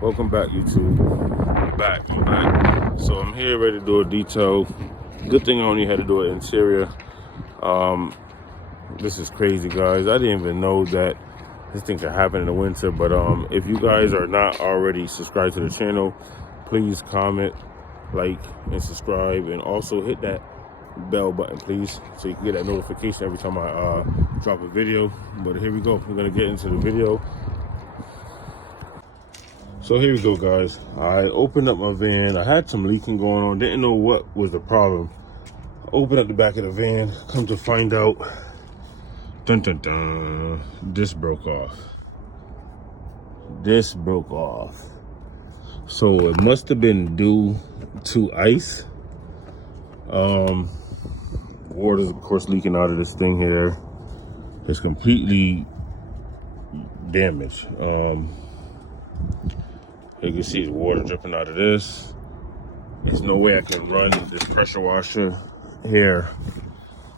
Welcome back, YouTube. I'm back. So I'm here ready to do a detail. Good thing I only had to do an interior. This is crazy, guys. I didn't even know that this thing could happen in the winter. But if you guys are not already subscribed to the channel, please comment, like, and subscribe, and also hit that bell button, please, so you can get that notification every time I drop a video. But here we go. We're gonna get into the video. So here we go, guys. I opened up my van. I had some leaking going on. Didn't know what was the problem. Opened up the back of the van. Come to find out, dun dun dun, this broke off. This broke off. So it must have been due to ice. Water's of course leaking out of this thing here. It's completely damaged. You can see the water dripping out of this. There's no way I can run this pressure washer here.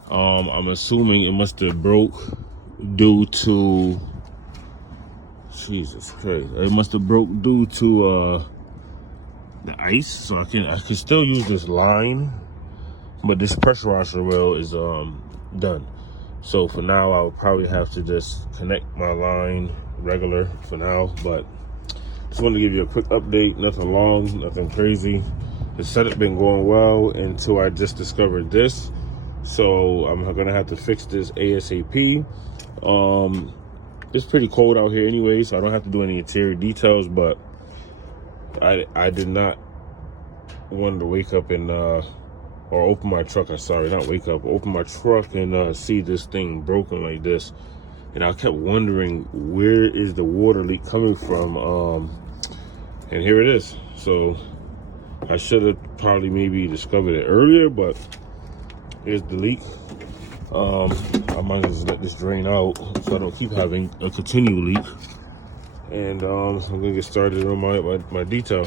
I'm assuming it must have broke due to, Jesus Christ. It must have broke due to the ice. So I can still use this line, but this pressure washer well is done. So for now, I'll probably have to just connect my line regular for now, but just wanted to give you a quick update. Nothing long, nothing crazy. The setup been going well until I just discovered this. So I'm gonna have to fix this ASAP. It's pretty cold out here anyway, so I don't have to do any interior details, but I did not want to wake up and or open my truck. Open my truck and see this thing broken like this. And I kept wondering, where is the water leak coming from? And here it is. So I should have probably maybe discovered it earlier, but here's the leak. I might just let this drain out so I don't keep having a continual leak. And I'm gonna get started on my detail.